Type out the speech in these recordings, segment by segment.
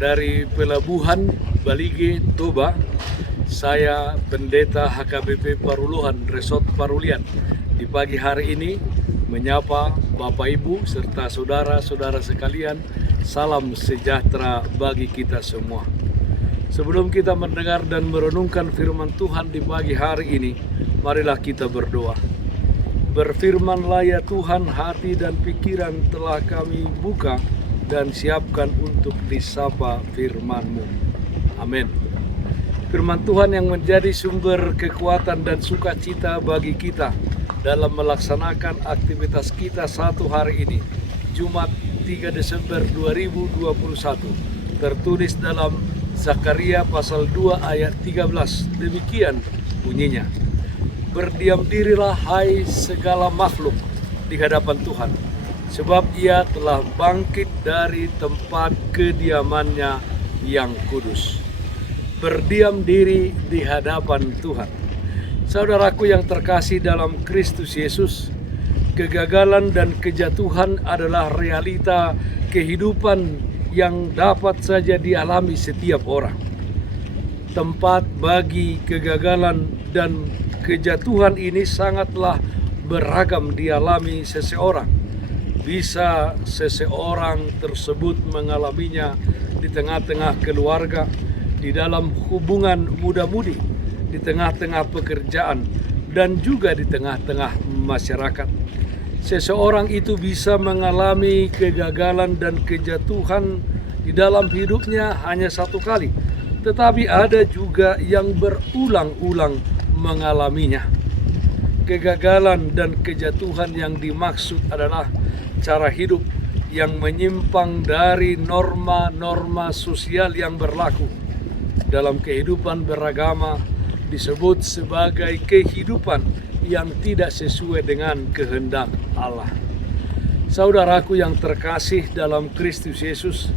dari Pelabuhan Balige, Toba. Saya Pendeta HKBP Paruluhan Resort Parulian di pagi hari ini menyapa Bapak Ibu serta saudara-saudara sekalian. Salam sejahtera bagi kita semua. Sebelum kita mendengar dan merenungkan firman Tuhan di pagi hari ini, marilah kita berdoa. Berfirmanlah ya Tuhan, hati dan pikiran telah kami buka dan siapkan untuk disapa firman-Mu. Amin. Firman Tuhan yang menjadi sumber kekuatan dan sukacita bagi kita dalam melaksanakan aktivitas kita satu hari ini, Jumat 3 Desember 2021, tertulis dalam Zakaria pasal 2 ayat 13. Demikian bunyinya. Berdiam dirilah hai segala makhluk di hadapan Tuhan, sebab Ia telah bangkit dari tempat kediamannya yang kudus. Berdiam diri di hadapan Tuhan. Saudaraku yang terkasih dalam Kristus Yesus, kegagalan dan kejatuhan adalah realita kehidupan yang dapat saja dialami setiap orang. Tempat bagi kegagalan dan kejatuhan ini sangatlah beragam dialami seseorang. Bisa seseorang tersebut mengalaminya di tengah-tengah keluarga, di dalam hubungan muda-mudi, di tengah-tengah pekerjaan, dan juga di tengah-tengah masyarakat. Seseorang itu bisa mengalami kegagalan dan kejatuhan di dalam hidupnya hanya satu kali, tetapi ada juga yang berulang-ulang mengalaminya. Kegagalan dan kejatuhan yang dimaksud adalah cara hidup yang menyimpang dari norma-norma sosial yang berlaku. Dalam kehidupan beragama disebut sebagai kehidupan yang tidak sesuai dengan kehendak Allah. Saudaraku yang terkasih dalam Kristus Yesus,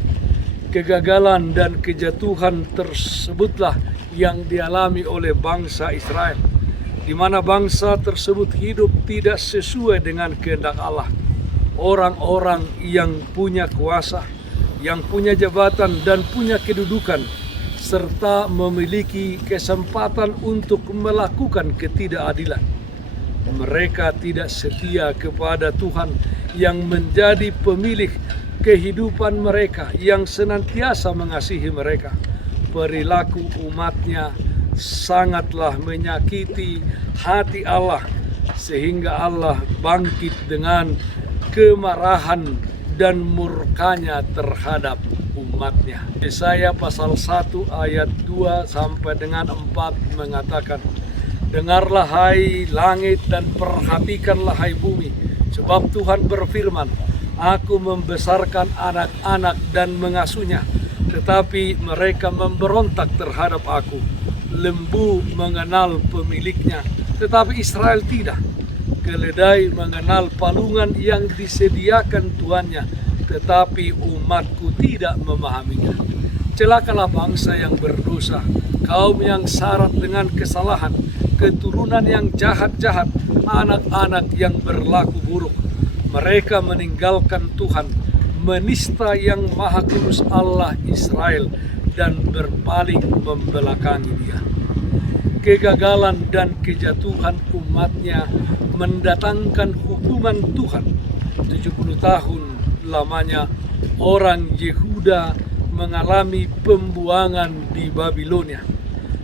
kegagalan dan kejatuhan tersebutlah yang dialami oleh bangsa Israel, di mana bangsa tersebut hidup tidak sesuai dengan kehendak Allah. Orang-orang yang punya kuasa, yang punya jabatan dan punya kedudukan, serta memiliki kesempatan untuk melakukan ketidakadilan. Mereka tidak setia kepada Tuhan yang menjadi pemilik kehidupan mereka, yang senantiasa mengasihi mereka. Perilaku umatnya sangatlah menyakiti hati Allah, sehingga Allah bangkit dengan kemarahan dan murkanya terhadap umatnya. Yesaya pasal 1 ayat 2 sampai dengan 4 mengatakan, dengarlah hai langit dan perhatikanlah hai bumi, sebab Tuhan berfirman, aku membesarkan anak-anak dan mengasuhnya, tetapi mereka memberontak terhadap aku. Lembu mengenal pemiliknya, tetapi Israel tidak. Keledai mengenal palungan yang disediakan tuannya, tetapi umatku tidak memahaminya. Celakalah bangsa yang berdosa, kaum yang syarat dengan kesalahan, keturunan yang jahat-jahat, anak-anak yang berlaku buruk. Mereka meninggalkan Tuhan, menista yang maha kudus Allah Israel, dan berpaling membelakangi Dia. Kegagalan dan kejatuhan umatnya mendatangkan hukuman Tuhan. 70 tahun lamanya orang Yehuda mengalami pembuangan di Babilonia.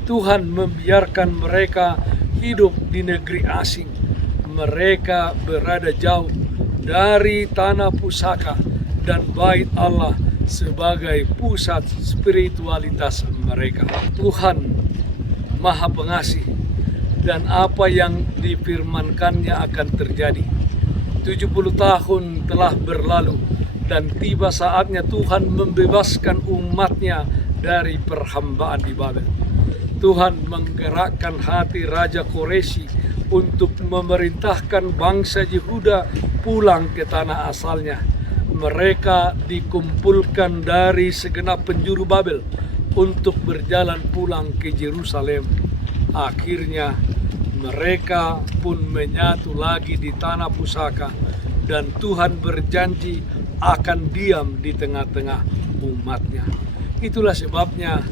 Tuhan membiarkan mereka hidup di negeri asing. Mereka berada jauh dari tanah pusaka dan bait Allah sebagai pusat spiritualitas mereka. Tuhan Maha Pengasih, dan apa yang difirmankannya akan terjadi. 70 tahun telah berlalu dan tiba saatnya Tuhan membebaskan umatnya dari perhambaan di Babel. Tuhan menggerakkan hati Raja Koreshi untuk memerintahkan bangsa Yehuda pulang ke tanah asalnya. Mereka dikumpulkan dari segenap penjuru Babel untuk berjalan pulang ke Yerusalem. Akhirnya mereka pun menyatu lagi di tanah pusaka, dan Tuhan berjanji akan diam di tengah-tengah umatnya. Itulah sebabnya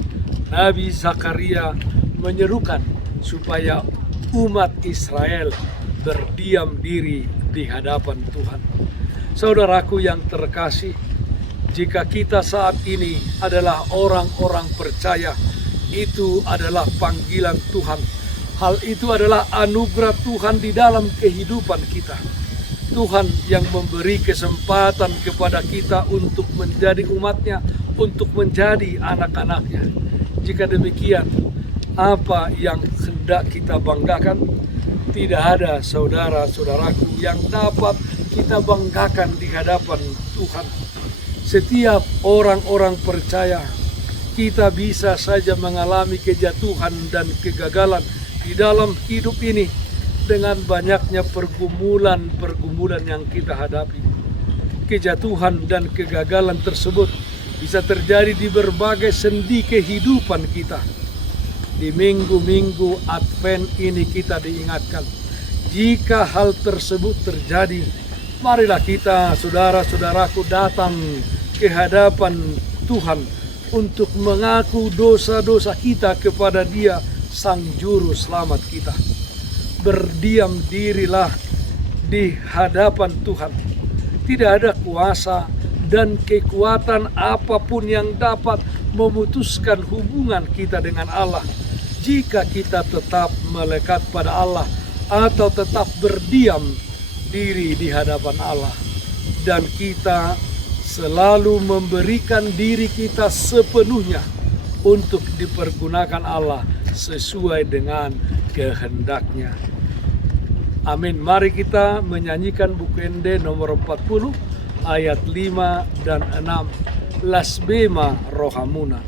Nabi Zakaria menyerukan supaya umat Israel berdiam diri di hadapan Tuhan. Saudaraku yang terkasih, jika kita saat ini adalah orang-orang percaya, itu adalah panggilan Tuhan. Hal itu adalah anugerah Tuhan di dalam kehidupan kita. Tuhan yang memberi kesempatan kepada kita untuk menjadi umatnya, untuk menjadi anak-anaknya. Jika demikian, apa yang hendak kita banggakan? Tidak ada saudara-saudaraku yang dapat kita banggakan di hadapan Tuhan. Setiap orang-orang percaya, kita bisa saja mengalami kejatuhan dan kegagalan di dalam hidup ini dengan banyaknya pergumulan yang kita hadapi. Kejatuhan dan kegagalan tersebut bisa terjadi di berbagai sendi kehidupan kita. Di minggu-minggu Advent ini kita diingatkan, jika hal tersebut terjadi, marilah kita, saudara-saudaraku, datang ke hadapan Tuhan untuk mengaku dosa-dosa kita kepada Dia, Sang Juru Selamat kita. Berdiam dirilah di hadapan Tuhan. Tidak ada kuasa dan kekuatan apapun yang dapat memutuskan hubungan kita dengan Allah jika kita tetap melekat pada Allah atau tetap berdiam diri di hadapan Allah. Dan kita selalu memberikan diri kita sepenuhnya untuk dipergunakan Allah sesuai dengan kehendaknya. Amin. Mari kita menyanyikan Bukende nomor 40 ayat 5 dan 6. Lasbema rohamuna.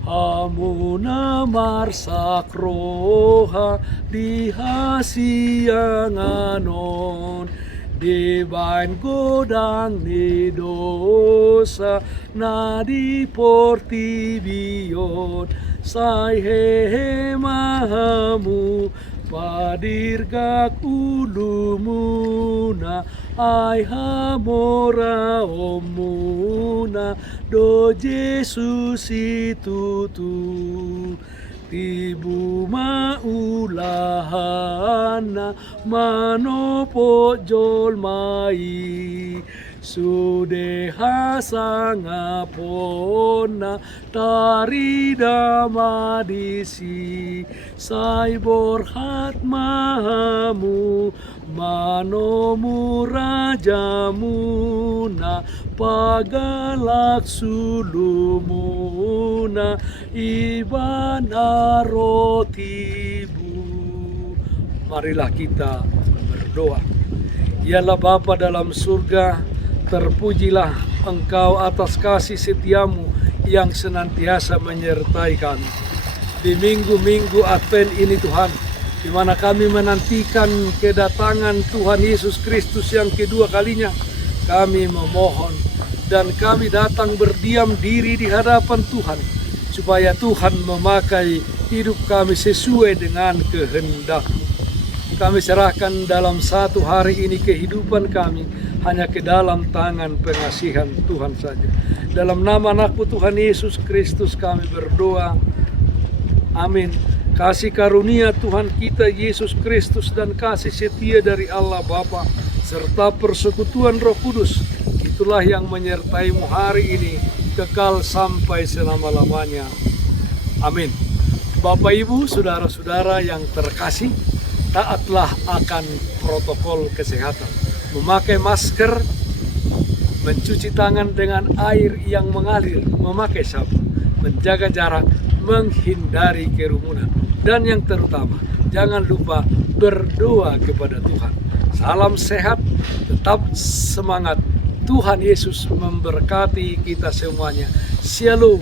Hamuna marsak roha di hasianganon. Di bain godang ni dosa na di portibion. Sai hehe mahamu padirgak ulumuna ai hamora omuna do Jesus itu tu tibu maulahana manopo jolmai sudeha sangapona tarida madisi sai borhat mahamu manomu rajamuna pagalak sulumuna ibana rotibu. Marilah kita berdoa. Yalah Bapa dalam surga, terpujilah Engkau atas kasih setiamu yang senantiasa menyertai kami. Di minggu-minggu Advent ini Tuhan, di mana kami menantikan kedatangan Tuhan Yesus Kristus yang kedua kalinya, kami memohon dan kami datang berdiam diri di hadapan Tuhan, supaya Tuhan memakai hidup kami sesuai dengan kehendak-Mu. Kami serahkan dalam satu hari ini kehidupan kami hanya ke dalam tangan pengasihan Tuhan saja. Dalam nama anak-Mu Tuhan Yesus Kristus kami berdoa. Amin. Kasih karunia Tuhan kita Yesus Kristus dan kasih setia dari Allah Bapa serta persekutuan Roh Kudus, itulah yang menyertai-Mu hari ini kekal sampai selama-lamanya. Amin. Bapak Ibu, saudara-saudara yang terkasih, taatlah akan protokol kesehatan. Memakai masker, mencuci tangan dengan air yang mengalir, memakai sabun, menjaga jarak, menghindari kerumunan. Dan yang terutama, jangan lupa berdoa kepada Tuhan. Salam sehat, tetap semangat. Tuhan Yesus memberkati kita semuanya. Shalom.